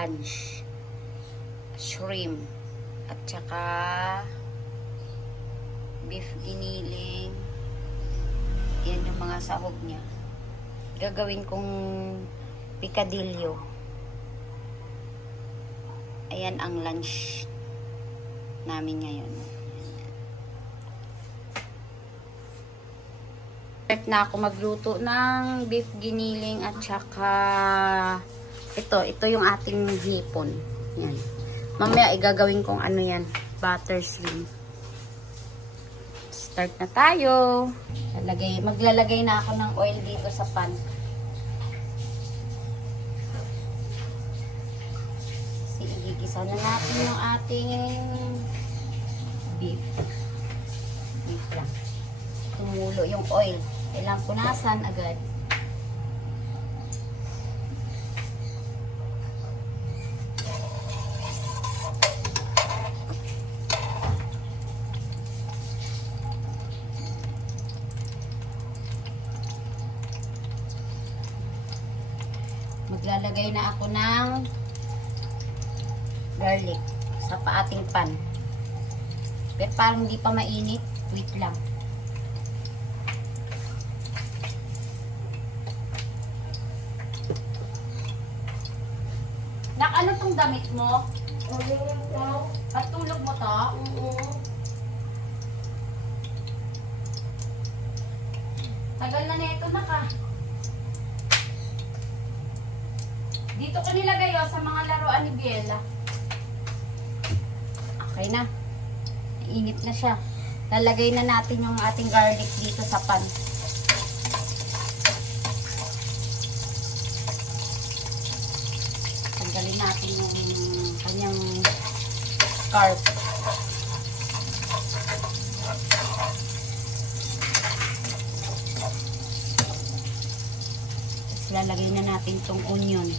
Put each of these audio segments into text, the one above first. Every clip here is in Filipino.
lunch. Shrimp. At saka beef giniling. Yan yung mga sahog niya. Gagawin kong picadillo. Ayan ang lunch namin ngayon. Start na ako magluto ng beef giniling at saka ito yung ating hipon. Yan. Mamaya igagawin kong ano yan, butter shrimp. Start na tayo. Maglalagay na ako ng oil dito sa pan. Igigisa na natin yung ating beef. Beef lang. Tumulo yung oil. Kailangan punasan agad. Maglalagay na ako ng garlic sa ating pan. Pero parang hindi pa mainit. Wait lang. Nak, ano tong damit mo? Patulog mo to? Tagal na nito na ka. Dito ko nilagay sa mga laruan ni Biela. Okay na. Init na siya. Lalagay na natin yung ating garlic dito sa pan. Tanggalin natin yung kanyang scarf. Tapos lalagay na natin itong onion.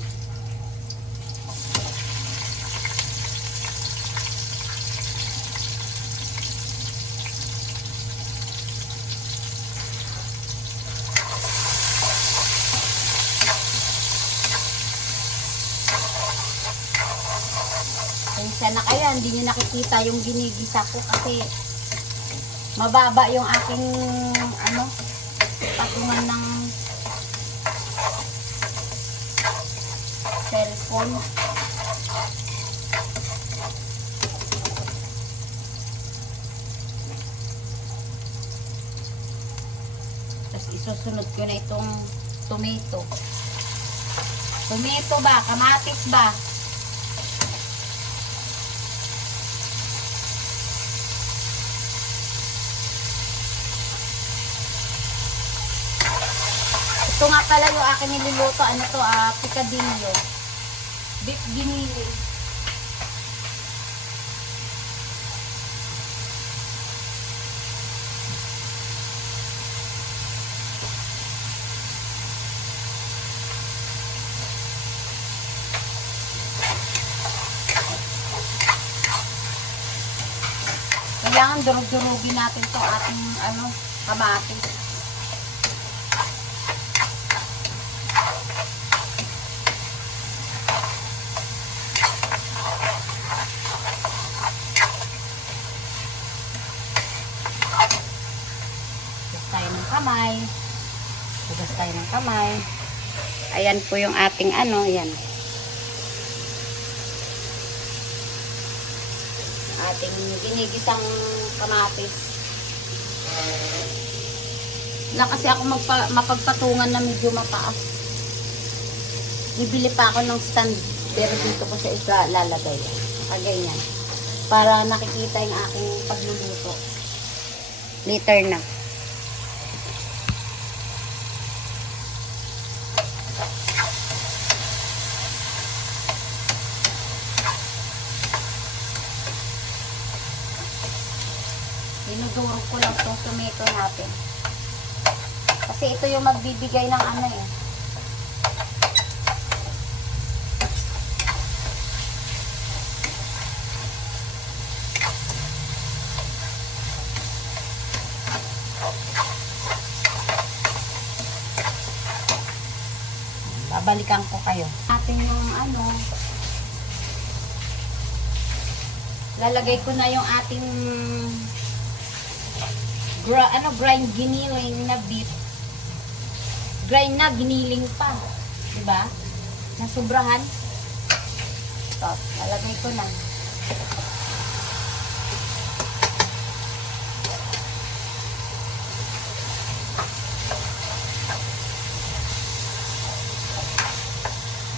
Pasensya na kayo, hindi nyo nakikita yung ginigisa ko kasi mababa yung aking patungan ng cellphone. Tapos isusunod ko na itong tomato. Tomato ba? Kamatis ba? Ito nga pala yung akin niluluto, picadillo. Beef giniling. Kailangan durug-durugin natin itong ating kamatis. Hugas tayo ng kamay. Ayan po yung ating yan. Ating ginigisang kamatis. Wala kasi ako mapagpatungan na medyo mataas. Bibili pa ako ng stand. Pero dito ko siya lalagay. Ganyan. Para nakikita yung aking pagluluto. Later na. Dinudurog ko lang itong tomato natin. Kasi ito yung magbibigay ng babalikan ko kayo. Atin yung lalagay ko na yung ating grind giniling na beef. Grind na, giniling pa. Diba? Nasubrahan. So, lalagay ko na.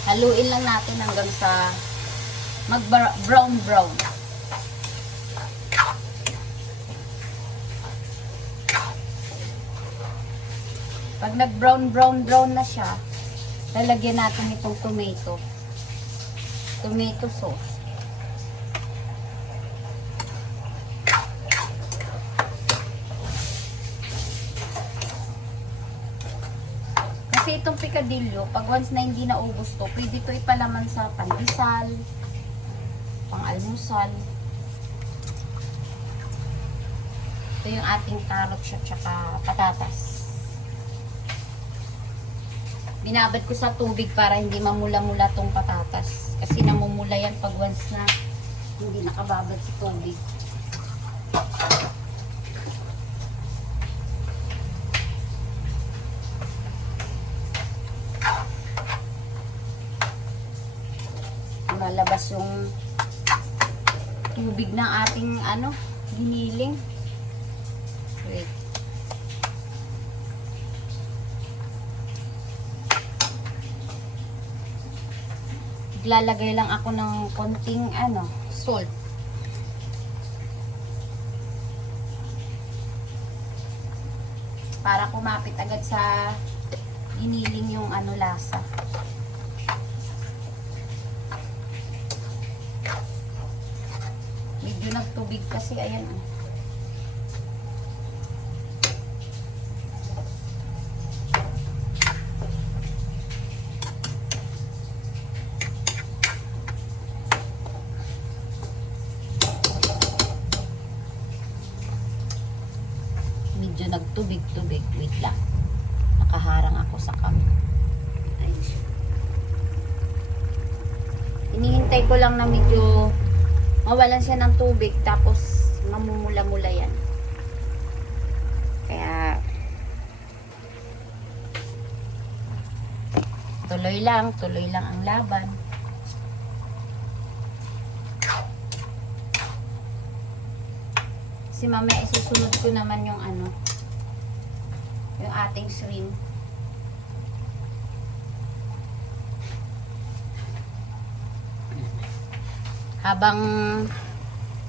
Haluin lang natin hanggang sa mag-brown. Pag nag-brown na siya, lalagyan natin itong tomato sauce. Kasi itong picadillo, pag once na hindi naubos to, pwede ito ipalaman sa pandesal, pang-almusal. Ito yung ating carrot at saka patatas. Binabad ko sa tubig para hindi mamula-mula tong patatas. Kasi namumula yan pag once na hindi nakababad sa tubig. Malabas yung tubig ng ating giniling. Wait. Lalagay lang ako ng konting salt. Para kumapit agad sa giniling yung lasa. Medyo nagtubig kasi, ayan. Medyo nagtubig-tubig. Wait lang. Nakaharang ako sa camera. Hinihintay ko lang na medyo mawalan siya ng tubig tapos mamumula-mula yan. Kaya tuloy lang ang laban. Kasi mamaya isusunod ko naman yung yung ating shrimp. Habang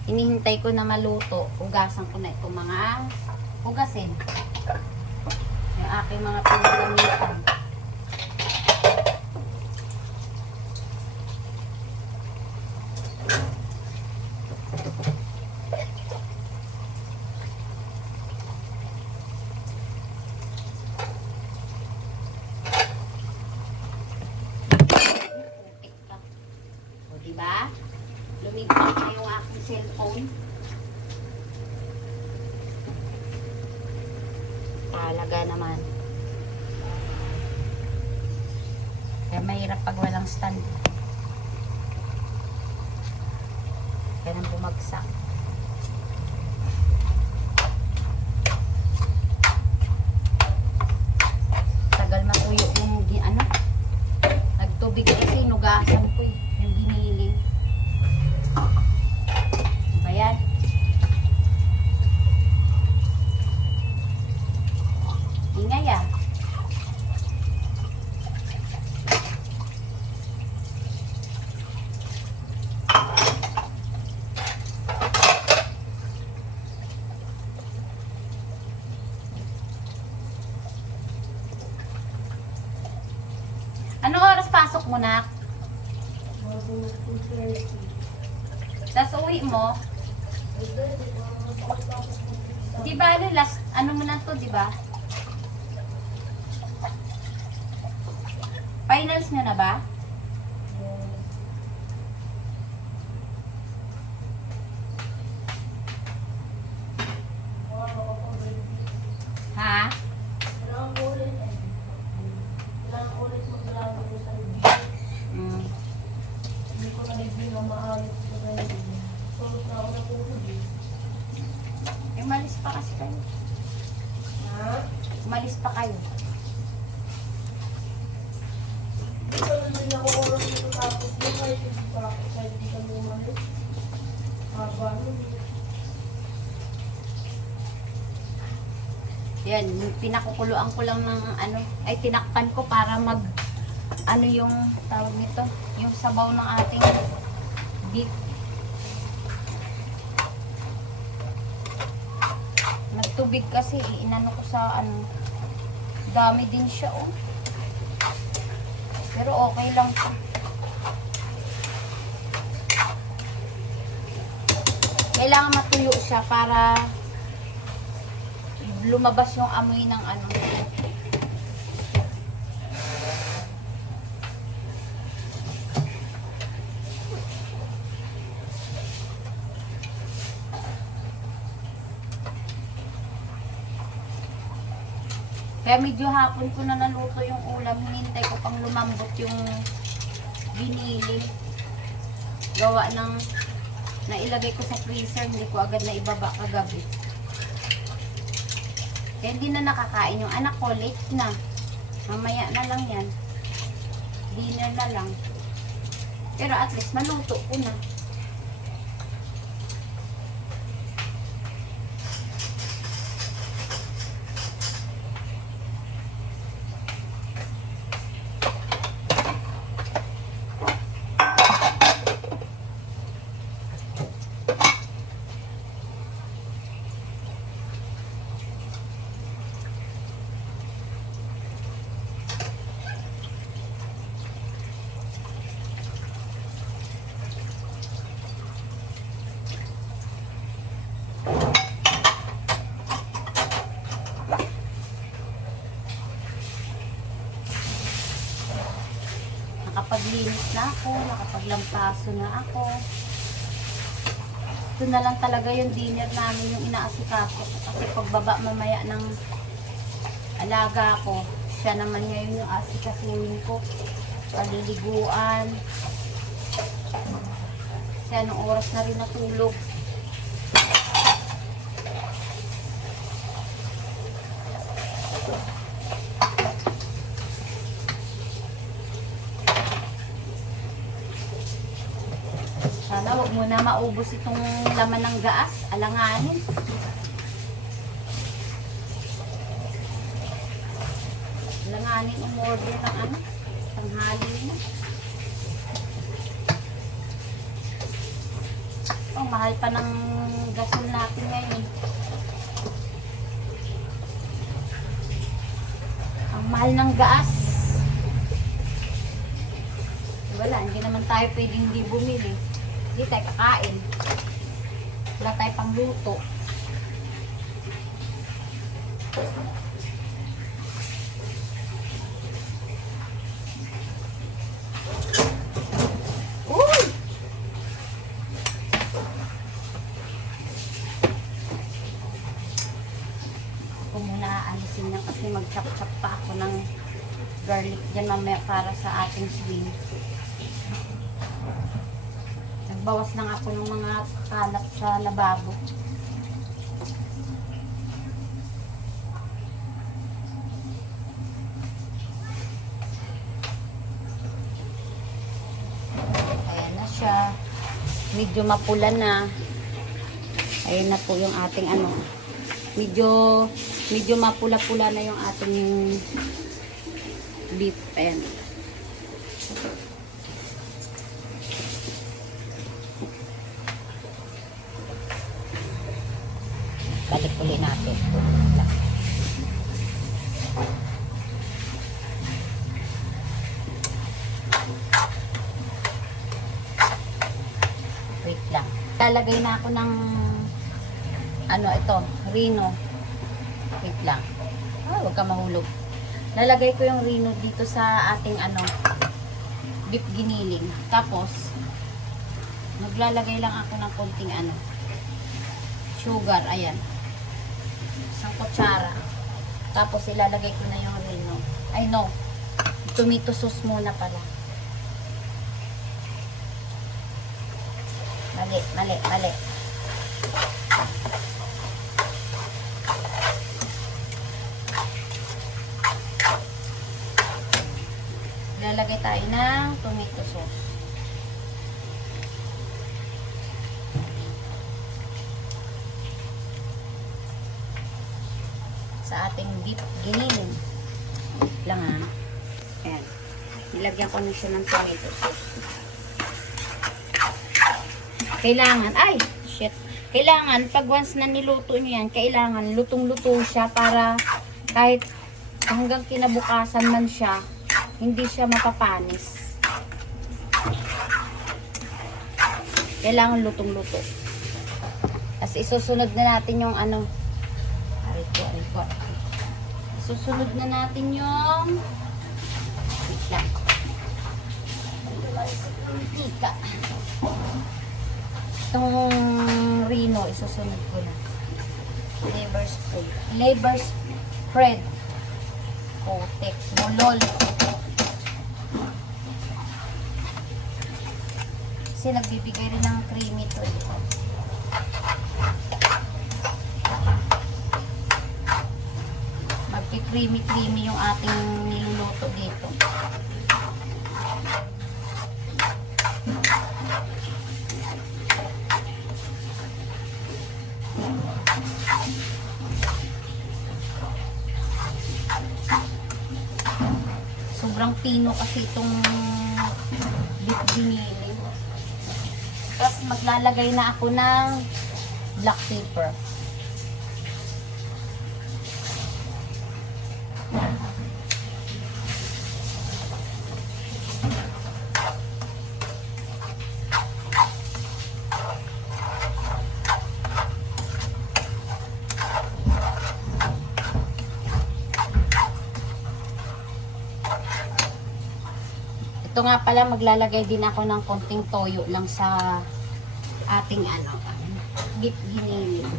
hinihintay ko na maluto, hugasan ko na itong mga hugasin. Yung aking mga pinagamitan. Diba? Lumigpag na yung aking cellphone. Talaga naman. Kaya mahirap pag walang stand. Kaya nang bumagsak. Tagal matuyo yung nagtubig kasi nugasan ko eh. Yung giniling. Ayan. Ingay ah. Anong oras pasok mo, nak? Tapos uwi mo? Di ba last, mo na to, di ba? Finals nyo na ba? Ha? Hindi ko na-review na maayos. Sulot na ako Yan, pinakukuluan ko lang ng ano, ay tinakpan ko para mag, ano yung tawag nito, yung sabaw ng ating beef. Nagtubig kasi, inano ko sa ano, dami din siya oh. Pero okay lang siya. Kailangan matuyo siya para lumabas yung amoy ng ano. Kaya medyo hapon ko na naluto yung ulam. Hinintay ko pang lumambot yung giniling. Gawa ng nailagay ko sa freezer. Hindi ko agad na ibaba kagabi. Kaya hindi na nakakain yung anak ko. Late na. Mamaya na lang yan. Dinner na lang. Pero at least naluto ko na. Nakapaglinis na ako, nakapaglampaso na ako. Ito na lang talaga yung dinner namin, yung inaasikaso ko. Kasi pagbaba mamaya ng alaga ko, siya naman ngayon yung asikasuhin ko. Paliliguan. Kasi anong oras na rin natulog. Sana wag mo na maubos itong laman ng gaas. Alanganin. Alanganin umorder ng ano. Tanghali na. Oh, mahal pa ng gasol natin ngayon. Ang mahal ng gas. Wala, hindi naman tayo pwedeng hindi bumili. Hindi tayo kakain. Wala tayo pang luto. Uy! Ako muna aalisin niya kasi mag-chop-chop pa ako ng garlic dyan mamaya para sa ating swing. Bawas lang ako ng mga kalat sa lababo. Ayan na siya. Medyo mapula na. Ayan na po yung ating ano. Medyo mapula-pula na yung ating beef. Ayan. Balik ulit natin. Wait lang. Lalagay na ako ng ano ito, rino. Wait lang. Huwag ka mahulog. Lalagay ko yung rino dito sa ating ano, beef giniling. Tapos maglalagay lang ako ng konting ano, sugar, ayan. Isang kutsara. Tapos ilalagay ko na yung rino. Ay no, tomato sauce muna pala. Mali. Ilalagay tayo ng tomato sauce. sa ating beef giniling. Lang ha. Ayan. Nilagyan ko na siya ng tomato sauce. Kailangan, ay, shit. Kailangan, pag once na niluto nyo yan, kailangan lutong-luto siya para kahit hanggang kinabukasan man siya, hindi siya mapapanis. Kailangan lutong-luto. Tapos isusunod na natin yung ano, ariko. Isusunod na natin yung wait lang. Mantika. Itong Reno, isusunod ko na. Flavor spread. Kotek. Molol. Kasi nagbibigay rin ng creamy to. Magki-creamy yung ating niluluto dito. Sobrang pino kasi itong beef giniling. Tapos maglalagay na ako ng black pepper. Ito nga pala, maglalagay din ako ng konting toyo lang sa ating ano, beef giniling.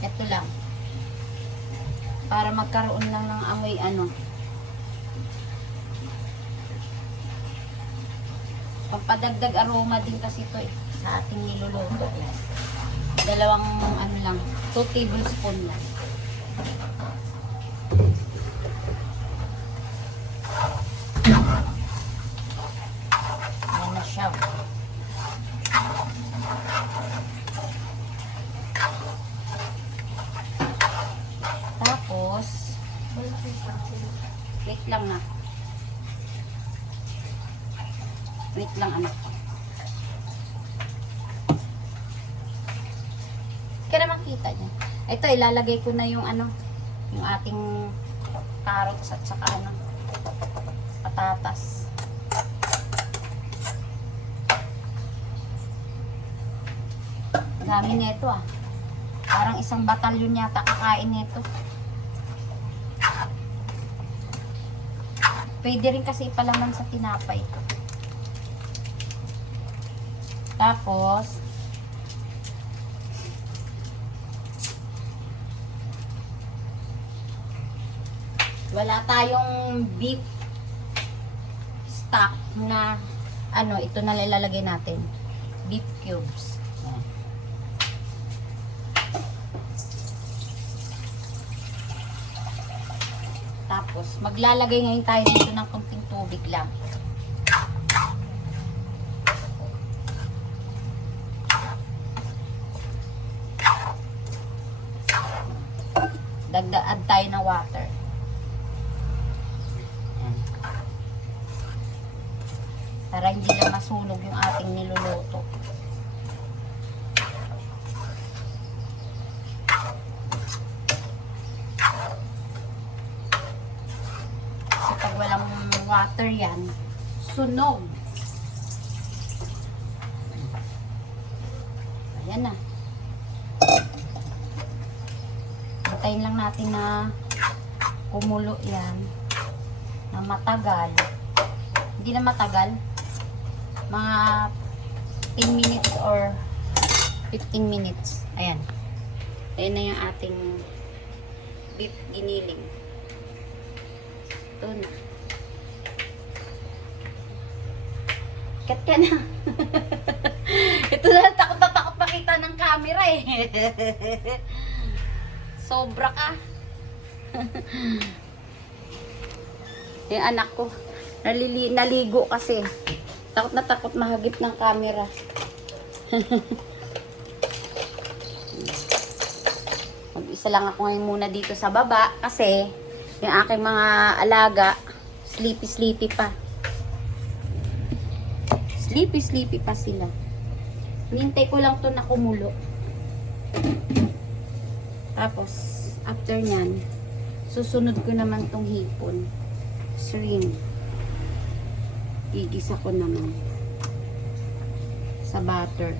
Ito lang. Para magkaroon lang ng amoy ano. Pampadagdag aroma din kasi ito eh, sa ating niluluto. Dalawang ano lang, 2 tablespoon lang. Ayan na siya. Tapos, wait lang na. Wait lang anak ko. Kaya naman kita niya. Ito, ilalagay ko na yung ano, yung ating carrots at saka ano, patatas. Dami nito ah. Parang isang batalyon yata kakain nito. Pwede rin kasi ipalaman sa tinapay. Tapos, wala tayong beef stock na ano, ito na ilalagay natin. Beef cubes. Tapos, maglalagay ngayon tayo dito ng konting tubig lang. Add tayo ng water. Para hindi lang masunog yung ating niluluto. Kasi pag walang water yan, sunog. Ayan na. Hintayin lang natin na kumulo yan. Na matagal. Hindi na matagal. Mga 10 minutes or 15 minutes. Ayan. Ayan na yung ating beef giniling. Ito na. Kat ka na. Ito na, takot na takot makita ng camera eh. Sobra ka. Yung anak ko, naligo kasi. Takot na takot mahagip ng camera. Mag-isa lang ako ngayon muna dito sa baba kasi yung aking mga alaga sleepy pa. Sleepy pa sila. Hinintay ko lang to na kumulo. Tapos after nyan, susunod ko naman tong hipon. Shrimp. Igisa ko naman sa butter.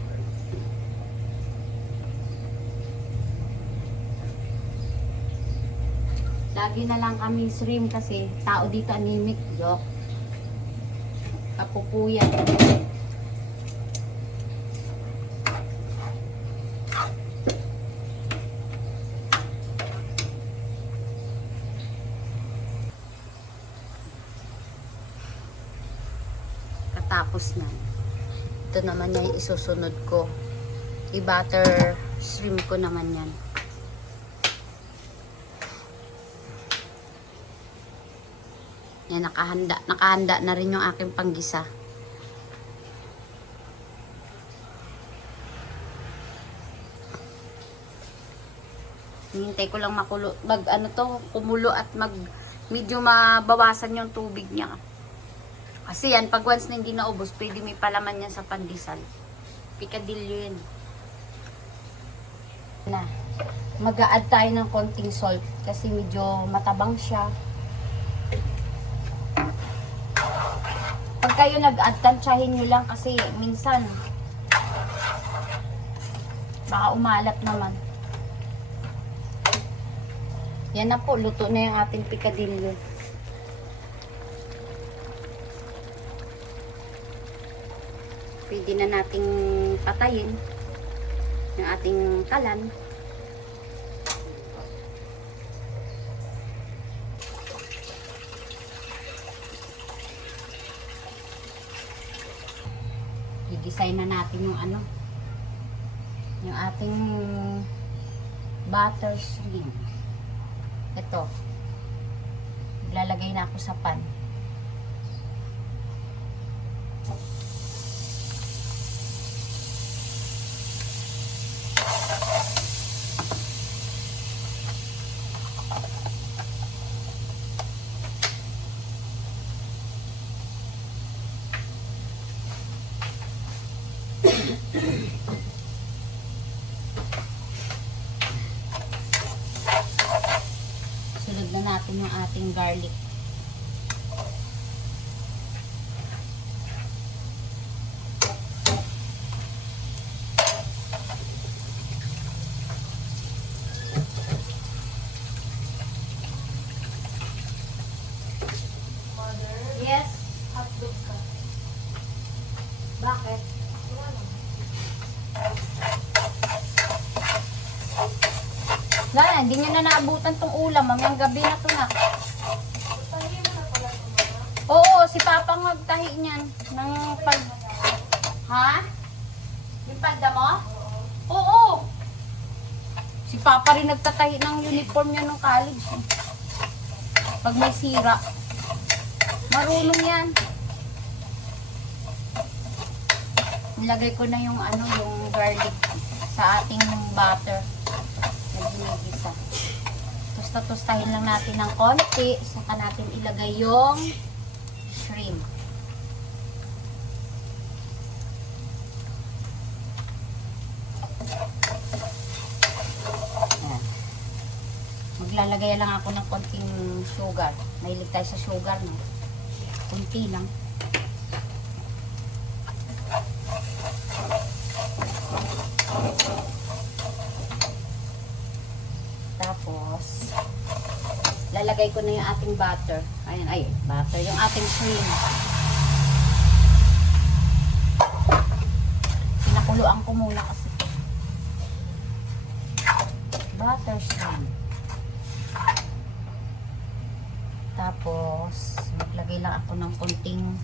Lagi na lang kami shrimp kasi tao dito anemic. Joke. Kapupuyan. Katapos na. Ito naman yung isusunod ko. I-butter shrimp ko naman yan. Yan, nakahanda na rin yung aking panggisa. Hintay ko lang makulo, kumulo at medyo mabawasan yung tubig niya. Kasi yan, pag once na hindi naubos, pwede may palaman yan sa pandesal. Picadillo yun. Na, mag-a-add tayo ng konting salt kasi medyo matabang siya. Pag kayo nag-add, tansyahin nyo lang kasi minsan baka umalat naman. Yan na po, luto na yung ating picadillo. Pwede na nating patayin yung ating kalan. I-design na natin yung yung ating butter shrimp. Ito. Lalagay na ako sa pan. Sunod na natin yung ating garlic. Yes, hotdog ka. Bakit? Wala, hindi nyo na naabutan tong ulam. Mamayang gabi na to na. Oo, si Papa magtahi niyan. Ng pag... Ha? Yung palda mo? Oo. Si Papa rin nagtatahi ng uniform niya ng college. Pag may sira. Marunong yan. Nilagay ko na yung yung garlic sa ating butter. Nagigisa. Tusta-tustahin lang natin ng konti. Saka natin ilagay yung shrimp. Ayan. Maglalagay lang ako ng konting sugar. Mahilig tayo sa sugar, no? Kunti lang. Tapos, lalagay ko na yung ating butter. Ayan, ay, butter. Yung ating shrimp. Pinakuluan ko muna kasi. Butter shrimp. Tapos, maglagay lang ako ng konting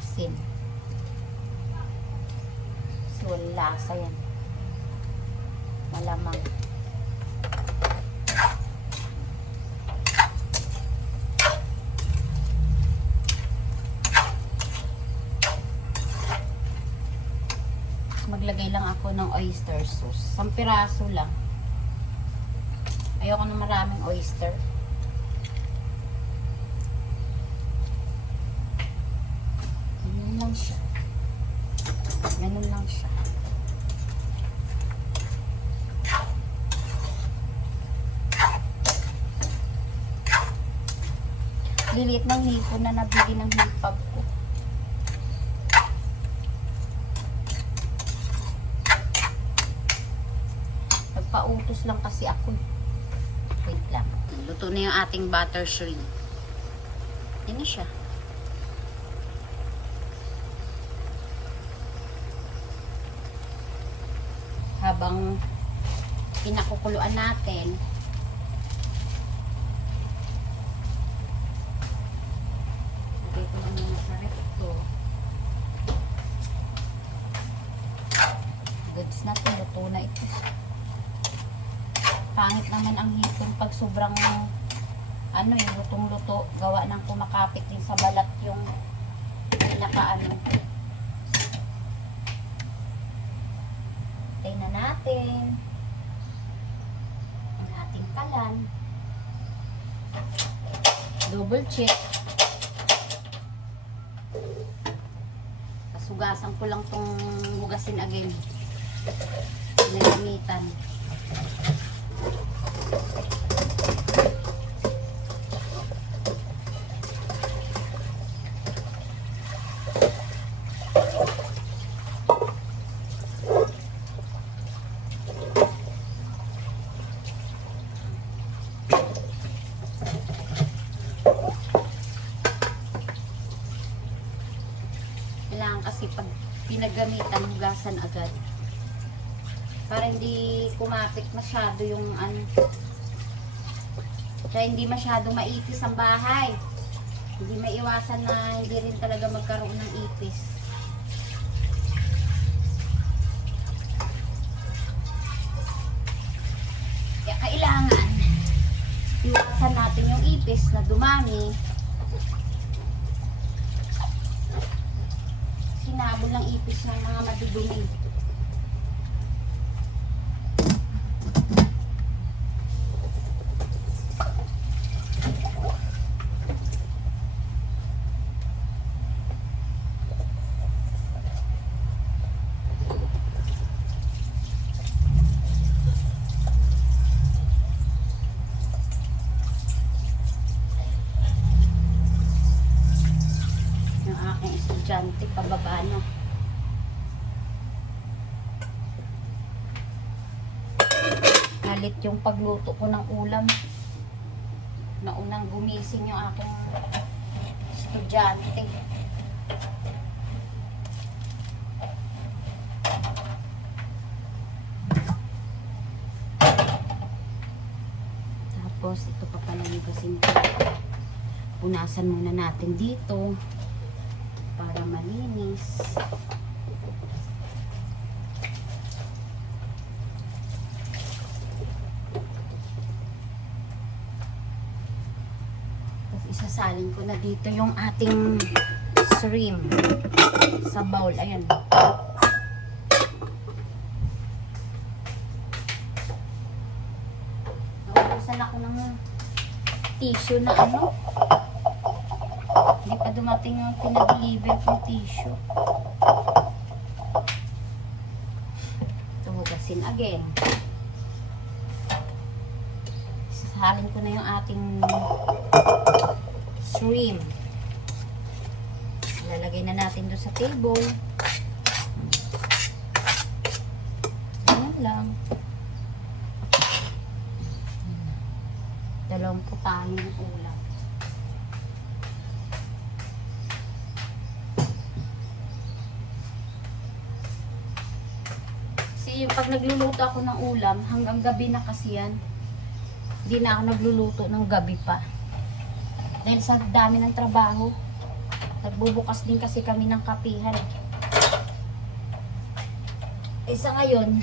asin. Kasi wala lasa yan. Malamang. maglagay lang ako ng oyster sauce. 1 piraso lang. Ayoko ng maraming oyster. Ganun lang siya. Ganun lang siya. Lilit ng hipon na nabili ng hipag ko. Nagpautos lang kasi ako. Wait lang. Luto na yung ating butter shrimp. Yan na siya. Habang pinakukuluan natin, lagay ko lang muna sa ref ito. Goods na ito. Luto na ito. Pangit naman ang hipon pag sobrang ano yung lutong-luto, gawa ng kumakapit din sa balat yung pinaka-ano. Tayo na natin ang ating kalan. Double check. Kasugasan ko lang tong hugasin again. Nilamitan. Kailangan kasi pag pinagamitan, hugasan agad. Para hindi kumapit masyado yung ano. Kaya hindi masyado maipis ang bahay. Hindi maiwasan na hindi rin talaga magkaroon ng ipis. Kaya kailangan iwasan natin yung ipis na dumami. Sinabol ng ipis ng mga madudumi. Estudyante, pababa na. Halit yung pagluto ko ng ulam. Naunang gumising yung aking estudyante. Tapos ito pa pala yung kasing punasan muna natin dito para malinis. Tapos isasalin ko na dito yung ating shrimp sa bowl. Ayan. Naubusan ako ng tissue na ano. Hindi pa dumating yung pinag-deliver kong tissue. Ito, hugasin again. Sasalin ko na yung ating shrimp. Lalagay na natin doon sa table. Ganyan lang. 2 putahe ng ulam. Yung pag nagluluto ako ng ulam, hanggang gabi na kasi yan. Hindi na ako nagluluto ng gabi pa. Dahil sa dami ng trabaho. Nagbubukas din kasi kami ng kapihan. Sa ngayon,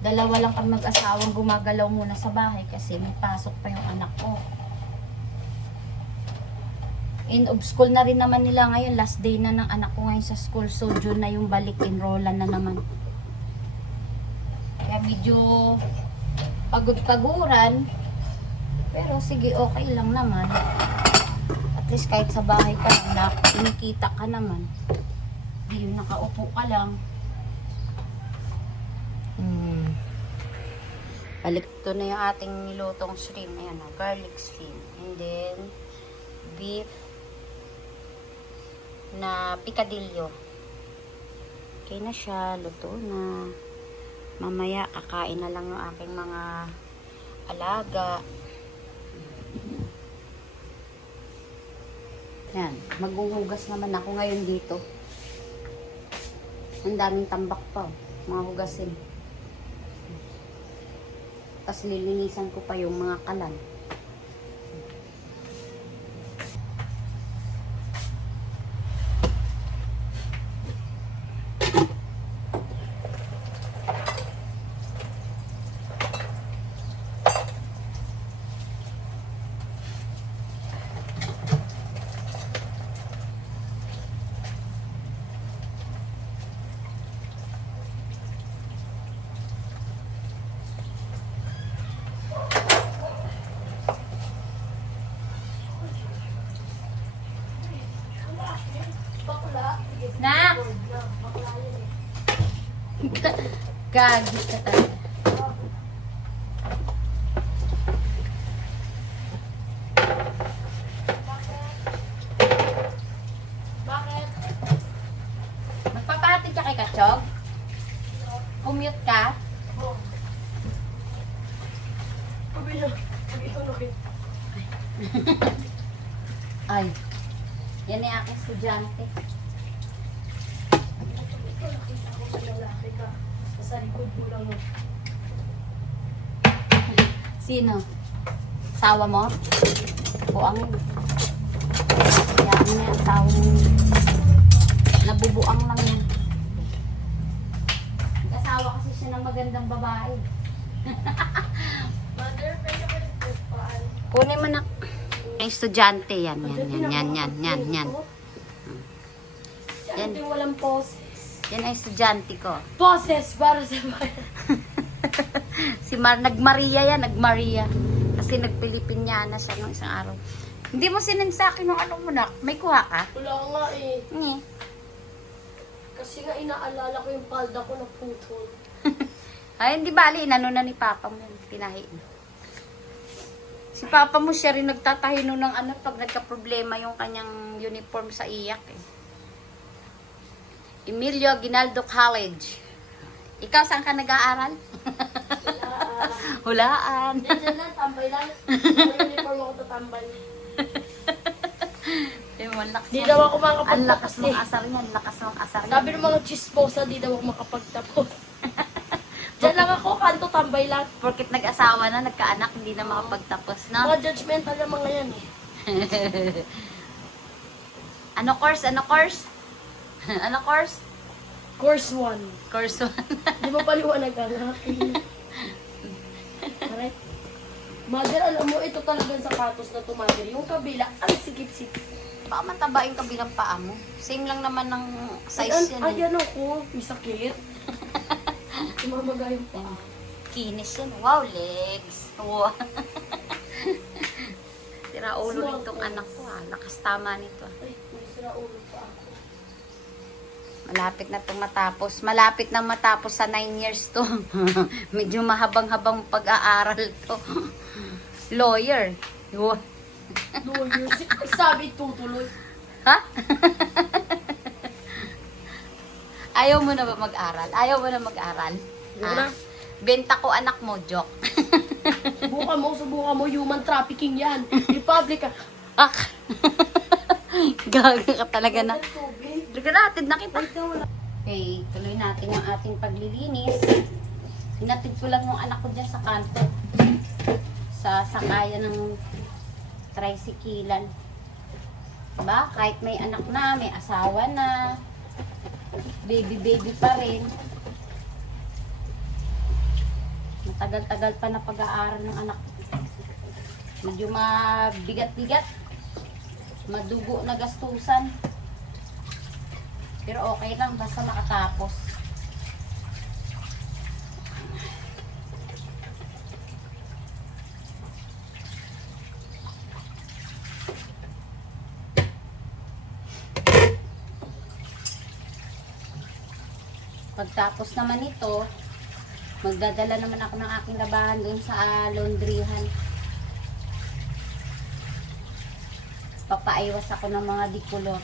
2 lang kami mag-asawang gumagalaw muna sa bahay kasi may pasok pa yung anak ko. End of school na rin naman nila ngayon. Last day na ng anak ko ngayon sa school. So, June na yung balik. Enrollan na naman. Kaya medyo pagod-paguran. Pero sige, okay lang naman. At least kahit sa bahay ka, kinikita ka naman. Hindi yung nakaupo ka lang. Balik, ito na yung ating nilutong shrimp. Ayan na, garlic shrimp. And then, beef na picadillo. Okay na siya, luto na. Mamaya, kakain na lang yung aking mga alaga. Yan, maghuhugas naman ako ngayon dito. Ang daming tambak pa, mga hugasin. Tapos lilinisan ko pa yung mga kalan. Nak! Gagi ka talaga. Bakit? Magpapahati ka kay Kachog? Commute ka? Ay. Yan ay aking estudyante. Sa likod mo lang. Sino? Sawa mo? Buang. Yan niya, sawang. Nabubuang lang yan. Nag-asawa kasi siya ng magandang babae. Mother, pwede ka rin paan. Kunin mo na. Yung estudyante yan. Yan. Yan yung walang poses. Yan ay estudyante ko. Poses para sa bayan. Si nag-Maria yan, nag-Maria. Kasi nag-Pilipinyana siya nung isang araw. Hindi mo sinend sa akin nung ano mo na. May kuha ka? Wala nga eh. Ngi. Kasi nga inaalala ko yung palda ko na putol. Ay, hindi bali. Inano na ni Papa mo yan. Pinahi. Si Papa mo siya rin nagtatahino ng ano pag nagka-problema yung kanyang uniform sa iyak eh. Emilio Aguinaldo College. Ikaw, saan ka nag-aaral? Hulaan. Diyan lang, tambay lang. May uniform ako tatambay. Di daw ako Ang lakas makapagtapos mong eh. asar yan. Lakas mong asar yan. Sabi ng mga chismosa, di daw ako makapagtapos. Diyan lang ako, kanto tambay lang. Porkit nag-asawa na, nagkaanak, hindi na makapagtapos, no? Mga judgmental na mga yan eh. Ano course? Ano course? Ano course? Course 1. Course 1. Di ba paliwanag ang akin? Alright. Mother, alam mo, ito talagang sapatos na to, mother. Yung kabila, ang sikip-sikip. Baka mataba yung kabilang paa mo. Same lang naman ng size yan. Ay, ano ko, may sakit. Tumamaga yung paa. Kinis yan. Wow, legs. Wow. Tira ulo nitong anak ko ah. Lakas tama nito ah. Ay, may sira ulo pa ako. Malapit na itong matapos. Malapit na matapos sa 9 years to. Medyo mahabang-habang pag-aaral to. Lawyer. Wow. Lawyer. Sabi tutuloy. Ha? Ayaw mo na ba mag-aral? Ayaw mo na mag-aral? Ayaw na. Benta ko anak mo, joke. Subukan mo, human trafficking yan. Republic ka. Ak! Gaga ka talaga na. Liga natin na kita. Okay, tuloy natin yung ating paglilinis. Hinatid ko lang yung anak ko dyan sa kanto. Sa sakayan ng tricyclean. Diba? Kahit may anak na, may asawa na, baby pa rin. Matagal-tagal pa na pag-aaral ng anak. Medyo mabigat-bigat. Madugo na gastusan. Pero okay lang, basta makatapos. Pagtapos naman ito, magdadala naman ako ng aking labahan doon sa laundryhan. Papaiwas ako ng mga dikulor.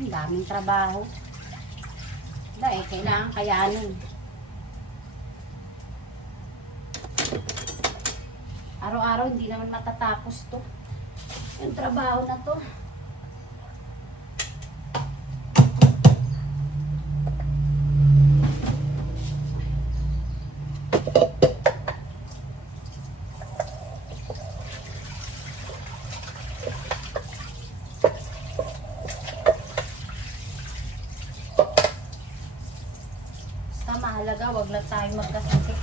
Ang daming trabaho. Dahil kailangan kayanin. Araw-araw hindi naman matatapos to. Yung trabaho na to. Mahalaga, wag lang tayo magkasakit.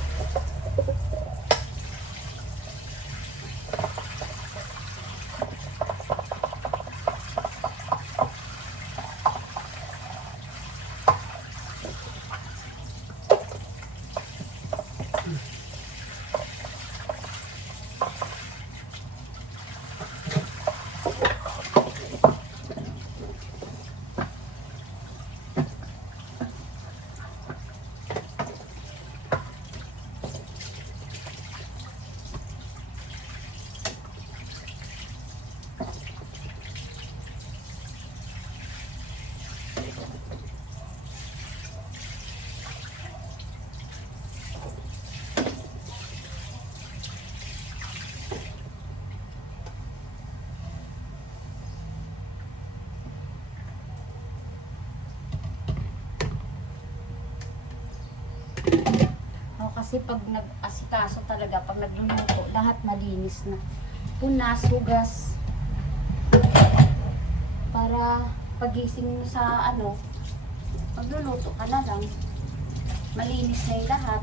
Kasi pag nag-asikaso talaga, pag nagluluto, lahat malinis na. Punas, hugas. Para pagising mo sa pagluluto ka na lang. Malinis na yung lahat.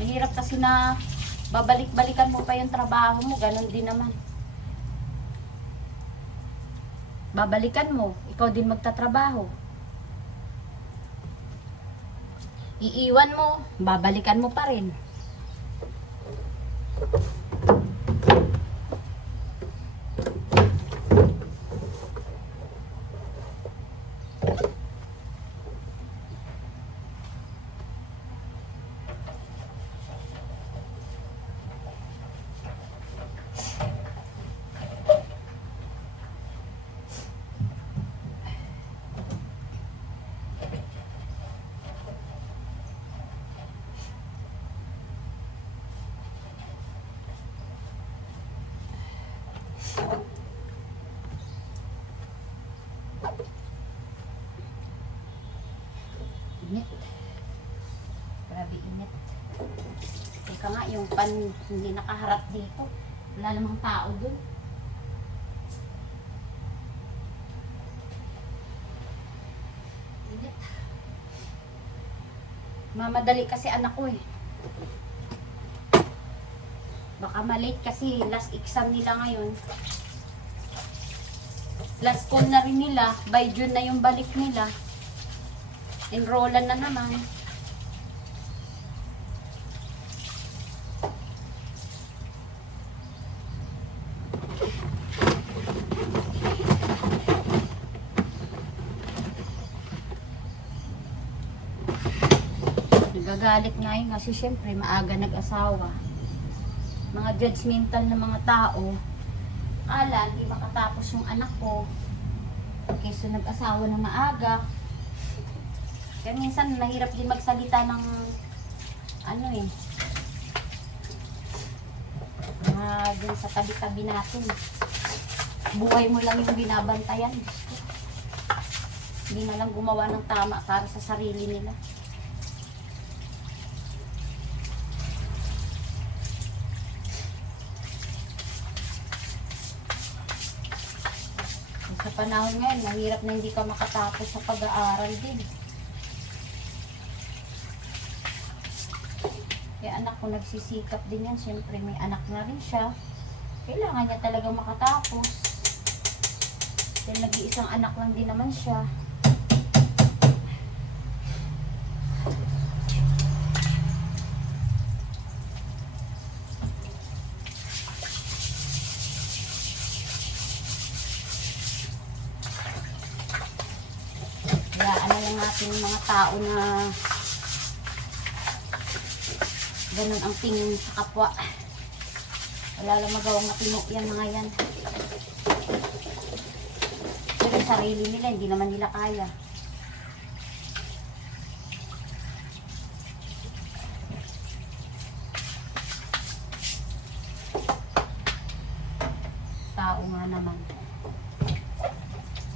Mahirap kasi na babalik-balikan mo pa yung trabaho mo, ganun din naman. Babalikan mo, ikaw din magtatrabaho. Iiwan mo, babalikan mo pa rin. Init. Grabe init. Teka nga, yung pan hindi nakaharap dito. Wala namang tao dun. Init. Mamadali kasi anak ko eh. Baka malate kasi last exam nila ngayon. Last call na rin nila. By June na yung balik nila. Enrollan na naman. Nagagalit nga yun kasi syempre maaga nag-asawa. Mga judgmental na mga tao. Ala, di makatapos yung anak ko. Kaysa nag-asawa na maaga. Kaya minsan mahirap din magsalita ng dun sa tabi-tabi natin. Buhay mo lang yung binabantayan. Hindi na lang gumawa ng tama para sa sarili nila. Sa panahon ngayon, mahirap na hindi ka makatapos sa pag-aaral din. Kaya anak ko nagsisikap din yan. Siyempre may anak na rin siya. Kailangan niya talagang makatapos. Dahil nag-iisang anak lang din naman siya. Kaya ano lang natin yung mga tao na ganun ang tingin sa kapwa. Wala lang magawang matino yan mga yan. Pero sarili nila, hindi naman nila kaya. Tao nga naman.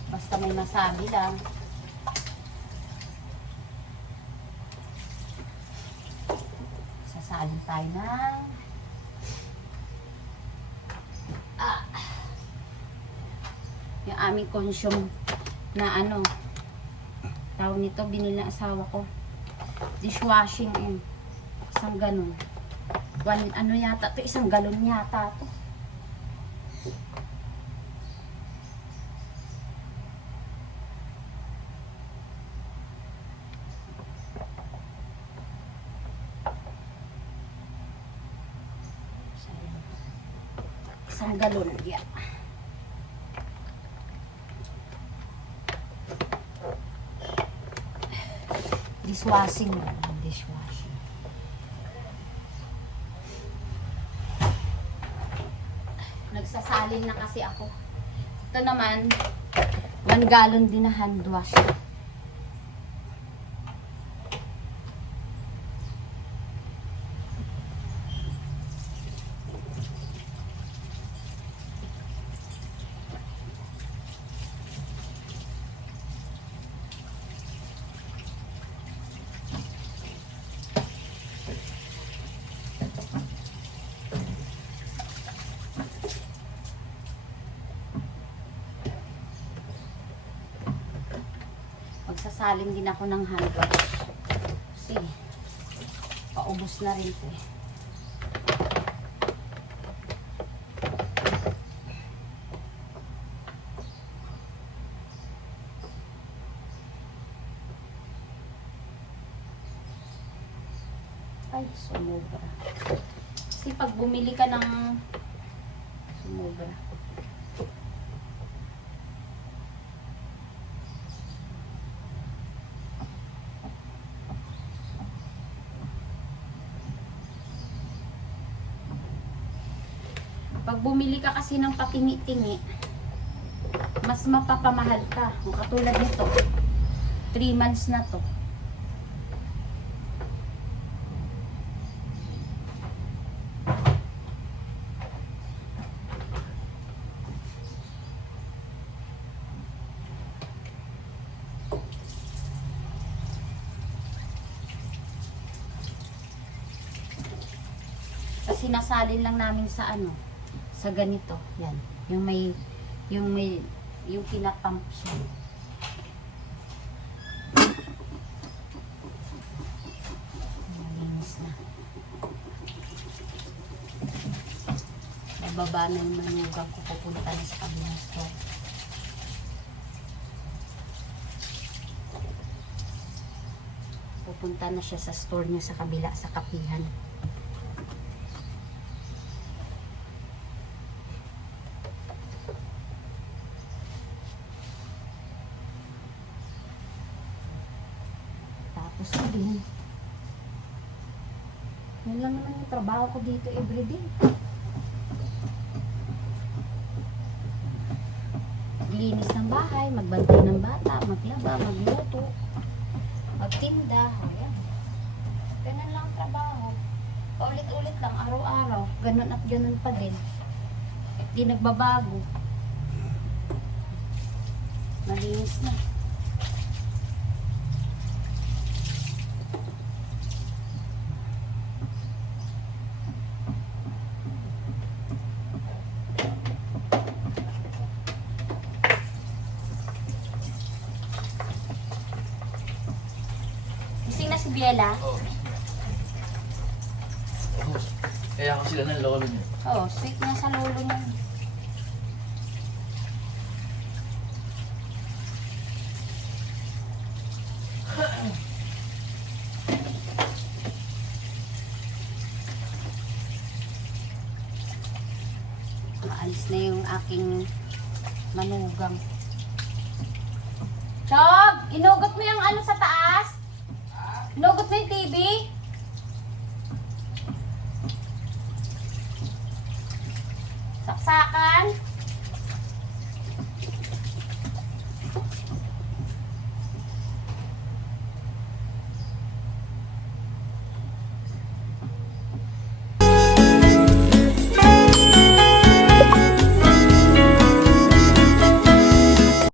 Basta may masabi lang. Sasali tayo ng yung aming consume na ano tawag nito, binili ng asawa ko, dishwashing isang ganun, ano yata to, isang galon yata to. Isang galon, yeah. Dishwashing. Nagsasalin na kasi ako. Ito naman, 1 gallon din na hand wash. Magsasalin din ako ng hand wash. Kasi, paubos na rin ito eh. Ay, sumobra. Kasi pag bumili ka ng sumobra. Pag bumili ka kasi ng patingi-tingi, mas mapapamahal ka. Katulad nito, 3 months na to. Kasi nasalin lang namin sa ano, sa ganito, yan. Yung pinapump siya. Malinis na. Bababa na yung manugang ko, pupunta na sa kabilang store. Pupunta na siya sa store niya sa kabila, sa kapihan. Tapos din. Yan lang naman yung trabaho ko dito everyday. Maglinis ng bahay, magbantay ng bata, maglaba, magluto, magtinda. Ayan. Ganun lang ang trabaho. Paulit-ulit lang, araw-araw. Ganun at ganun pa din. Di nagbabago. Malinis na. Yela? Oo. Oh. Kaya ako sila ng lolo niya. Oh, sweet niya sa lolo niya. Maalis na yung aking manugang. Chog! Inugot mo yung ano sa taas?